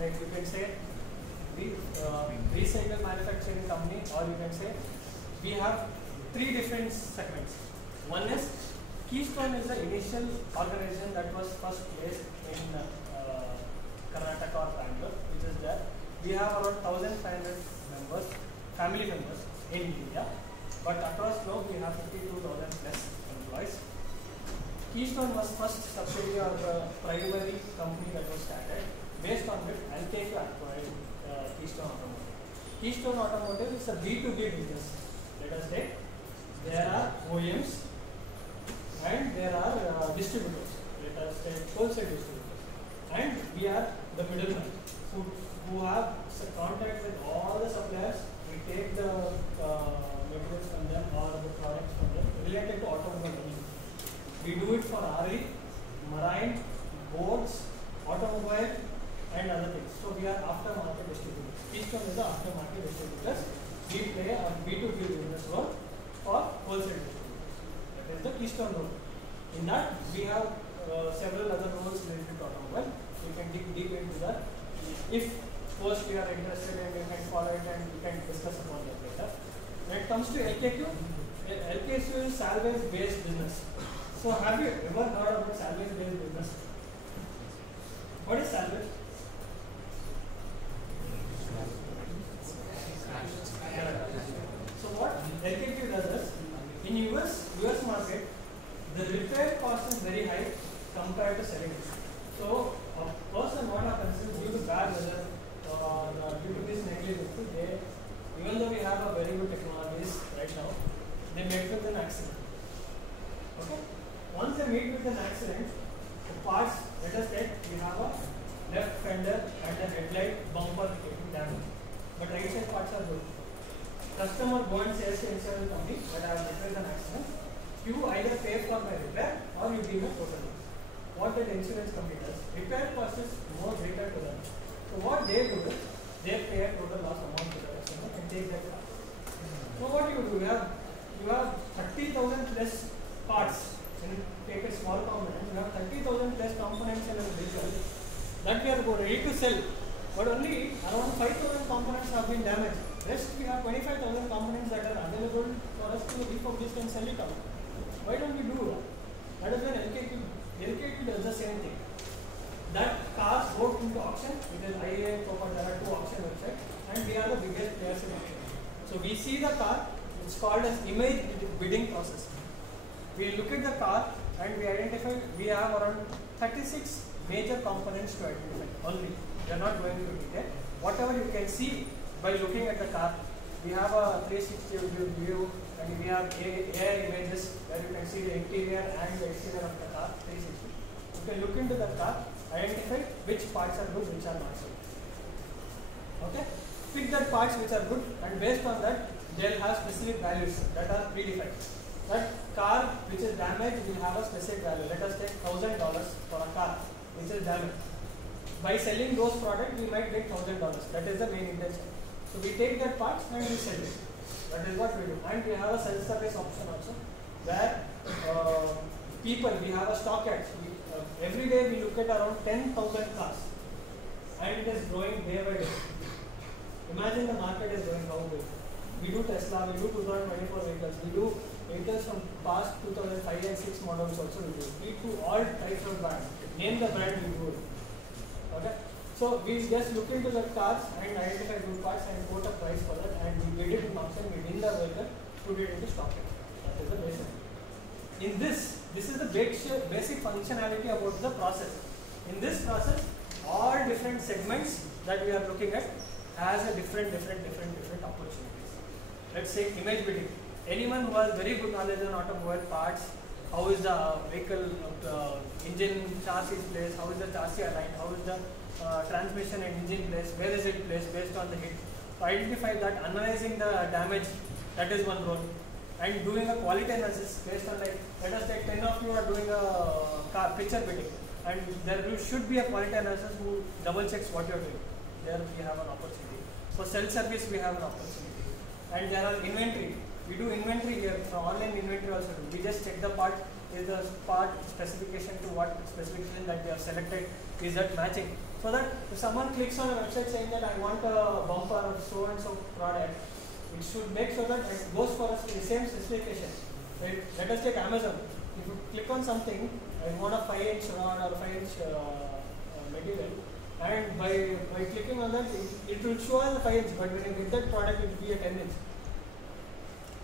like you can say recycle manufacturing company, or you can say we have three different segments. One is Keystone is the initial organization that was first placed in Karnataka or Bangalore, which is there. We have around 1,500 members, family members in India, but across globe we have 52,000 plus employees. Keystone was first subsidiary of the primary company that was started, based on which LKQ acquired Keystone Automotive. Keystone Automotive is a B2B business. Let us take, there are OEMs and there are distributors. Let us take wholesale distributors, and we are the middleman who have contact with all the suppliers. We take the materials from them or the products from them related to automobile. We do it for RE, marine, boats, automobile, and other things. So we are aftermarket distributors. Keystone is the aftermarket distributors. We play a B2B business role for wholesale distributors. That is the Keystone role. In that, we have several other roles related to automobile. We can dig deep into that. If first you are interested, and you can follow it and we can discuss about that later. When it comes to LKQ, LKQ is salvage based business. So have you ever heard about salvage based business? What is salvage? So what LKQ does is, in US market, the repair cost is very high compared to selling it. So a person what happens is, due to bad weather, due to this negligence, even though we have a very good technologies right now, they meet with an accident. Okay? Once they meet with an accident, the parts, let us take, we have a left fender and a headlight bumper getting damaged, but right side parts are good. Customer go and says to insurance company that I have met with an accident, you either pay for my repair or you give me total loss. What the insurance company does, repair cost is more greater to them. So what they do is, they pay a total loss amount to the customer and take that car. So what you do, you have 30,000 plus parts. When you take a small component, you have 30,000 plus components in a vehicle that we are ready to sell, but only around 5,000 components have been damaged. Rest we have 25,000 components that are available for us to refurbish and sell it out. Why don't we do that? That is when LKQ does the same thing. That cars go into auction, it is IA, Copa, there are two auction websites, and we are the biggest players in auction. So we see the car, it's called as image bidding process. We look at the car and we identify, we have around 36 major components to identify only. We are not going into detail. Whatever you can see by looking at the car, we have a 360 view, and we have air images where you can see the interior and the exterior of the car, 360. You can look into the car, identify which parts are good, which are not so good. Okay? Pick the parts which are good, and based on that, they'll have specific values that are predefined. That car which is damaged will have a specific value. Let us take $1,000 for a car which is damaged. By selling those products, we might get $1,000. That is the main intention. So we take that parts and we sell it. That is what we do. And we have a self-service option also, where we have a stock ads. Every day we look at around 10,000 cars, and it is growing day by day. Imagine the market is growing how big. We do Tesla, we do 2024 vehicles, we do vehicles from past 2005 and 6 models also we do. We do all types of brands. Name the brand, we do it. Okay? So we just look into the cars and identify good parts and quote a price for that, and we bid it in auction, we win the vehicle, put it into stock. That is the basic. In this is the basic functionality about the process. In this process, all different segments that we are looking at has a different opportunities. Let's say image bidding. Anyone who has very good knowledge on automobile parts, how is the vehicle engine chassis placed, how is the chassis aligned, how is the transmission and engine placed, where is it placed based on the hit. To identify that, analyzing the damage, that is one role. And doing a quality analysis based on, like, let us take 10 of you are doing a car picture bidding, and there should be a quality analysis who double checks what you are doing. There we have an opportunity. For self-service we have an opportunity. And there are inventory. We do inventory here, from online inventory also do. We just check the part, is the part specification to what specification that we have selected, is that matching? So that if someone clicks on a website saying that I want a bumper of so and so product, it should make sure that it goes for the same specification. Right? Let us take Amazon. If you click on something, I want a 5-inch rod or 5-inch material, and by clicking on that, it will show as a 5-inch, but when you get that product, it will be a 10-inch.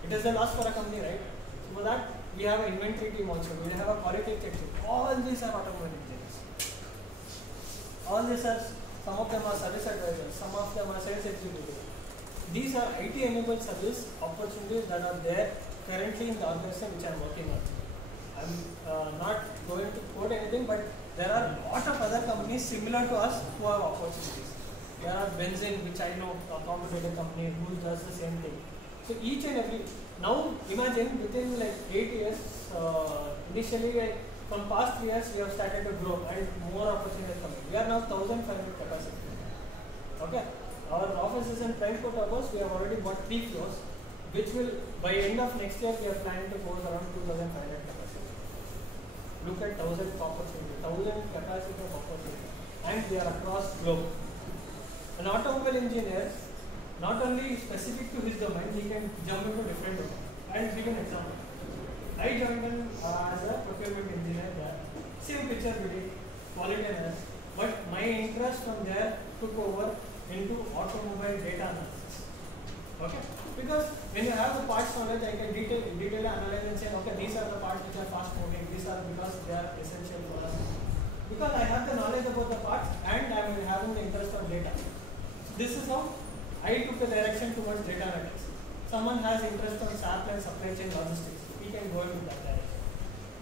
It is a loss for a company, right? So for that, we have an inventory team also. We have a quality check team. All these are automotive engineers. All these are, some of them are service advisors, some of them are sales executives. These are IT-enabled service opportunities that are there currently in the organization which I am working on. I am not going to quote anything, but there are a lot of other companies similar to us who have opportunities. There are Benzene, which I know, a competitor company who does the same thing. So each and every, now imagine within like 8 years, initially from past 3 years we have started to grow and more opportunities coming. We are now 1,500 capacity. Okay. Our office is in Frankfurt Towers. We have already bought 3 floors, which will, by end of next year, we are planning to go around 2,500 capacity. Look at 1,000 opportunity, 1,000 capacity of opportunity, and we are across globe. An automobile engineer, not only specific to his domain, he can jump into different domains. I'll give an example. I joined in as a procurement engineer there. Same picture we did, quality analysis, but my interest from there took over into automobile data analysis. Okay? Because when you have the parts knowledge, I can detail analyze and say, okay, these are the parts which are fast moving, these are because they are essential for us. Because I have the knowledge about the parts and I am having the interest of data. So this is how I took the direction towards data analytics. Someone has interest on SAP and supply chain logistics, he can go into that direction.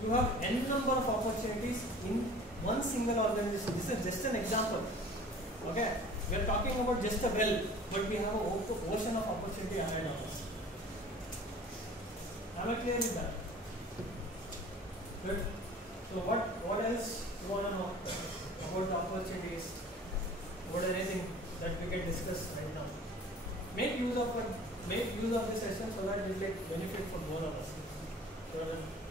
You have n number of opportunities in one single organization. This is just an example. Okay? We are talking about just a well, but we have an ocean of opportunity ahead of us. Am I clear with that? Good. So what else you want to know about the opportunities? What anything that we can discuss right now? Make use of this session so that it will benefit for both of us. So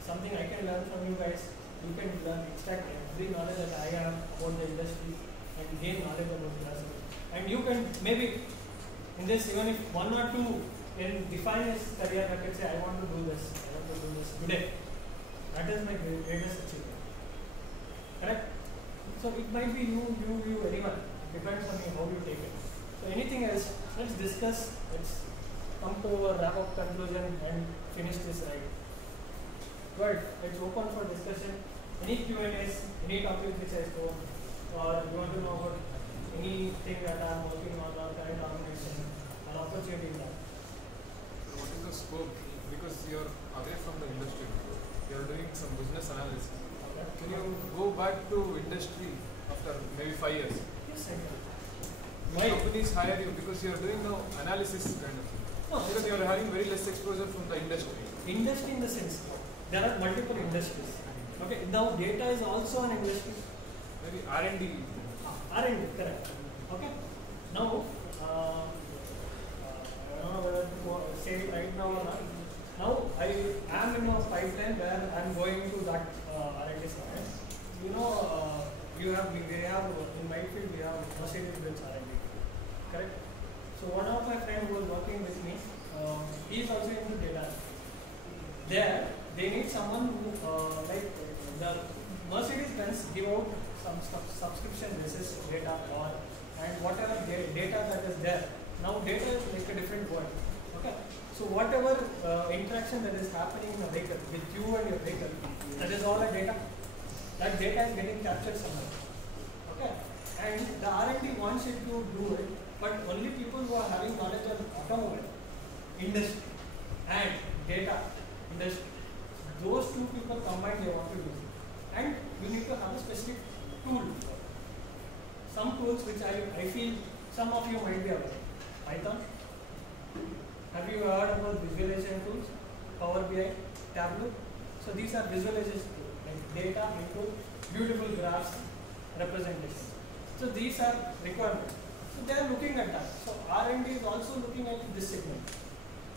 something I can learn from you guys, you can learn, extract every knowledge that I have about the industry and gain knowledge about the industry. And you can maybe in this, even if 1 or 2 can define his career, I can say I want to do this today. That is my greatest achievement. Correct? So it might be you, anyone. It depends on you how you take it. So anything else, let's discuss, let's come to a wrap up conclusion and finish this right. Good, it's open for discussion. Any Q&As, any topic which I spoke, or you want to know about anything that I am working on or current organization, an opportunity in that. So what is the scope? Because you are away from the industry, you are doing some business analysis. Okay. Can you go back to industry after maybe 5 years? Yes, I can. Why? Companies hire you because you are doing now analysis kind of thing. No, because you are having very less exposure from the industry. Industry in the sense, there are multiple industries. Okay, now data is also an industry. Maybe R&D. R&D, correct. Okay. Now, I don't know whether to say it right now or not. Now, I am in a pipeline where I am going to that R&D side. You know, we have in my field we have Mercedes-Benz R&D. Correct. So one of my friends who was working with me, he is also into data. There, they need someone who like the Mercedes-Benz give out some subscription basis data and whatever data that is there. Now data is like a different word. Okay. So whatever interaction that is happening in a vehicle with you and your vehicle, that is all a data. That data is getting captured somewhere. Okay. And the R&D wants you to do it, but only people who are having knowledge of automobile, industry, and data industry. Those two people combined they want to do. And you need to have a specific tool. Some tools which I feel some of you might be aware. Python. Have you heard about visualization tools? Power BI, Tableau. So these are visualization tools, like data into beautiful graphs, representation. So these are requirements. So they are looking at that. So R&D is also looking at this segment.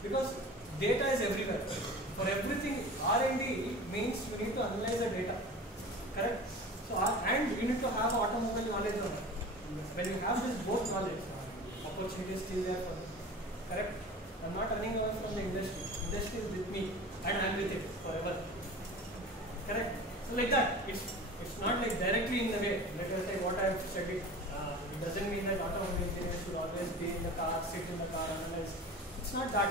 Because data is everywhere. For everything, R&D means you need to analyze the data. Correct? So, and you need to have automobile knowledge on it. When you have this both knowledge, opportunity is still there for you. Correct? I'm not running away from the industry. Industry is with me and I'm with it forever. Correct? So like that, it's not like directly in the way. Let us say what I have studied. It doesn't mean that automobile engineers should always be in the car, sit in the car, analyze. It's not that.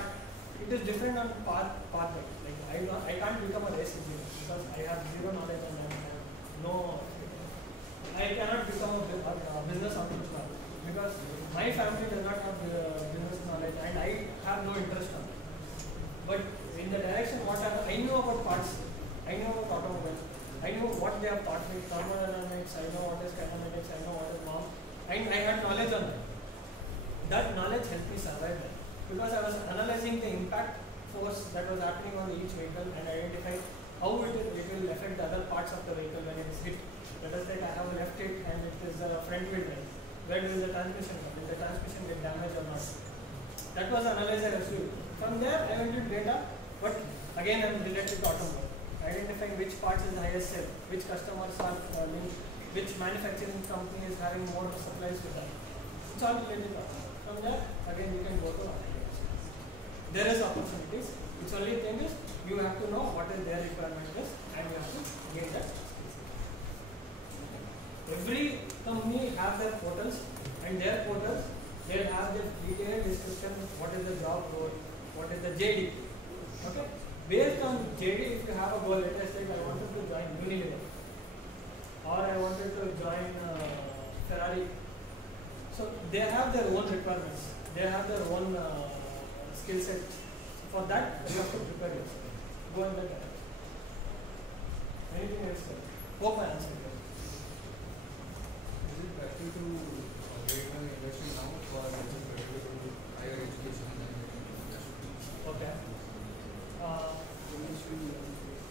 It is different on path. Like I can't become a race engineer because I have zero knowledge on that. I cannot become a business entrepreneur because my family does not have business knowledge and I have no interest on it. But in the direction what I knew about parts, I knew about automobiles, I knew what they have taught me, thermodynamics, I know what is kinematics, I know what is norm, and I had knowledge on that. That knowledge helped me survive that because I was analyzing the impact force that was happening on each vehicle and identifying how it will affect the other parts of the vehicle when it is hit. Let us say I have a left hit and it is a front wheel drive. Where will the transmission come? Will the transmission get damaged or not? That was analyzed I was doing. From there I went to data, but again I am related to automobile. Identifying which parts is the highest sale, which customers are linked, which manufacturing company is having more supplies with that. It's all related to automobile. From there again you can go to automobile. There is opportunities. Its only thing is you have to know what is their requirement is and you have to gain that. Every company have their portals and their portals they have the detailed description what is the job role, what is the JD. Okay? Based on JD, if you have a goal, let us say I wanted to join Unilever or I wanted to join Ferrari. So they have their own requirements. They have their own skill set. For that, you have to prepare yourself. Go in that direction. Anything else? Hope I answered you. Is it better to wait on the industry now or is it better to do higher education? Okay.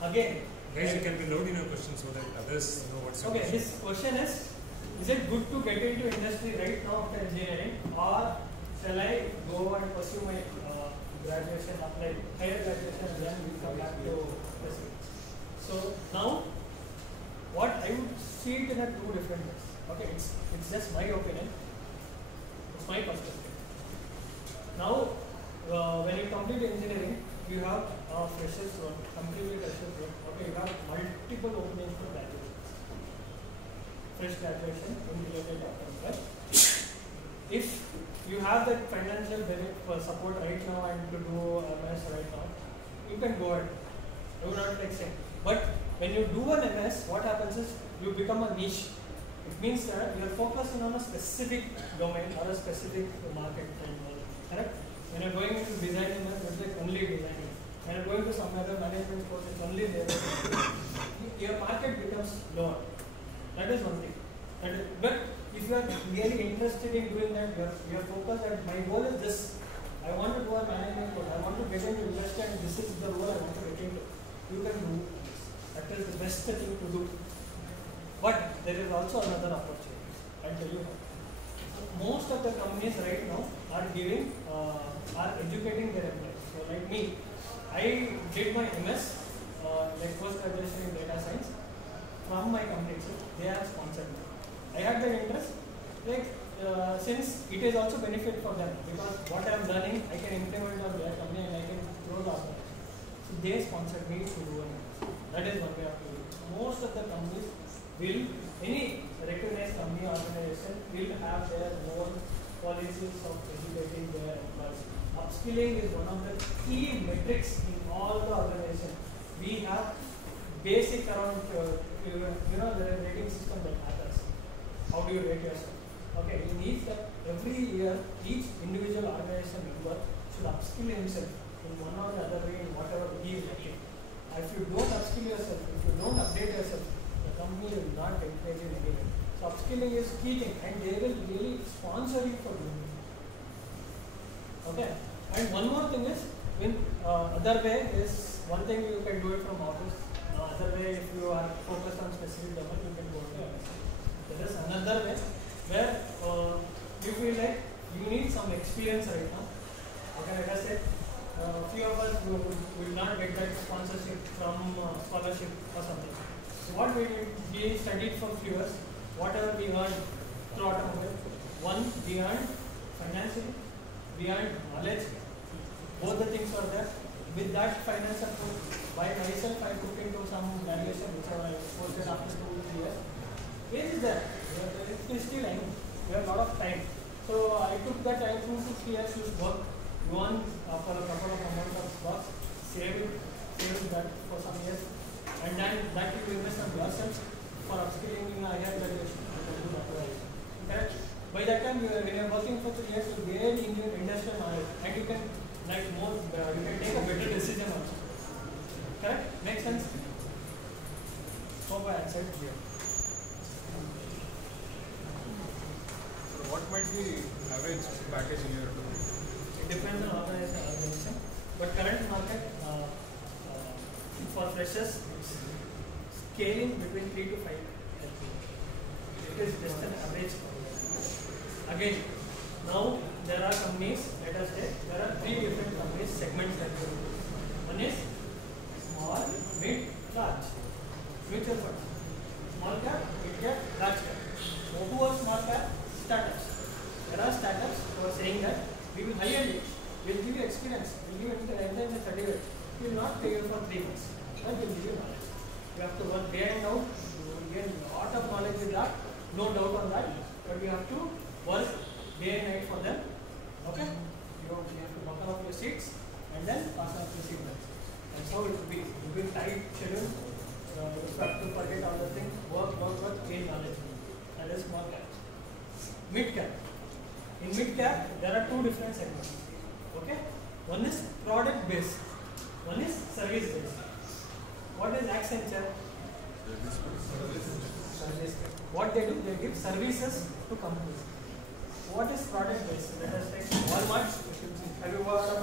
Again. Guys, you can be loud in your question so that others know what's your Okay, question. his question is it good to get into industry right now after engineering or shall I go and pursue my graduation, apply higher graduation and then we come back to physics? So now, what I would see it in a two different ways. Okay, it's just my opinion. It's my perspective. Now, when you complete engineering, you have freshers role, completely freshers role. Okay, you have multiple openings for graduation. Fresh graduation in related topics, right? If you have that financial support right now and to do MS right now, you can go ahead. I would not like saying. But when you do an MS, what happens is you become a niche. It means that you are focusing on a specific domain or a specific market. Correct? When you are going into design MS, it's like only designing. When you are going to some other management course, it's only there. Your market becomes lower. That is one thing. But if you are really interested in doing that, you are focused that my goal is this. I want to do a management course. I want to get into industry and this is the role I want to get into. You can do this. That is the best thing to do. But there is also another opportunity. I'll tell you how. Most of the companies right now are educating their employees. So like me, I did my MS, like post graduation in data science from my company. So they have sponsored me. I had the interest, like since it is also benefit for them because what I am learning I can implement on their company and I can grow the organization. So they sponsored me to do it. That is one way of doing it. Most of the companies will, any recognized company organization will have their own policies of educating their employees. Upskilling is one of the key metrics in all the organizations. We have basic around, the rating system that matters. How do you rate yourself? Okay, you need that every year, each individual organization member should upskill himself in one or the other way in whatever he is looking. If you don't upskill yourself, if you don't update yourself, the company will not encourage you anyway. So upskilling is key thing and they will really sponsor you for doing it. Okay, and one more thing is, when other way is, one thing you can do it from office, other way if you are focused on specific domain, you can go to MSc. There is another way where you feel like you need some experience right now. Okay, like I said, a few of us will not get that sponsorship from scholarship or something. So what we did, we studied for few years, whatever we earned through automobile. One, we earned financially, we earned knowledge. Both the things were there. With that finance support, by myself I took into some graduation which I posted after 2 years. Age is there. It is still young. We have a lot of time. So I took that time 2 to 3 years to work. One for a couple of amount of bucks, saved that for some years, and then that you invest on yourself for upskilling in a higher graduation. Correct? By that time, when you are working for 3 years, you gain in your industrial knowledge, and you can you can take a better decision also. Correct? Makes sense? Hope I answered here. So what might be average package in your opinion? It depends on organization. But current market for freshers, it's scaling between 3 to 5. It is just an average. Again, now there are companies, let us say, there are 3 different companies, segments that we do. One is small, mid, large. Mutual funds. Small cap, mid cap, large cap. So who are small cap? Startups. There are startups who are saying that we will hire you, we will give you experience, we will give you the certificate. We will not pay you for 3 months, but we will give you knowledge. You have to work day and out, you will gain a lot of knowledge with that, no doubt on that, but you have to work day and night for them. Okay? You have to buckle up your seats and then pass on your seat belts. That's how it will be. It will be tight schedule. You have to forget all the things, work, gain knowledge. That is small cap. Mid cap. In mid cap, there are 2 different segments. Okay? One is product based, one is service based. What is Accenture? Service. What they do, they give services to companies. What is product based? Let us take Walmart. Have you worked on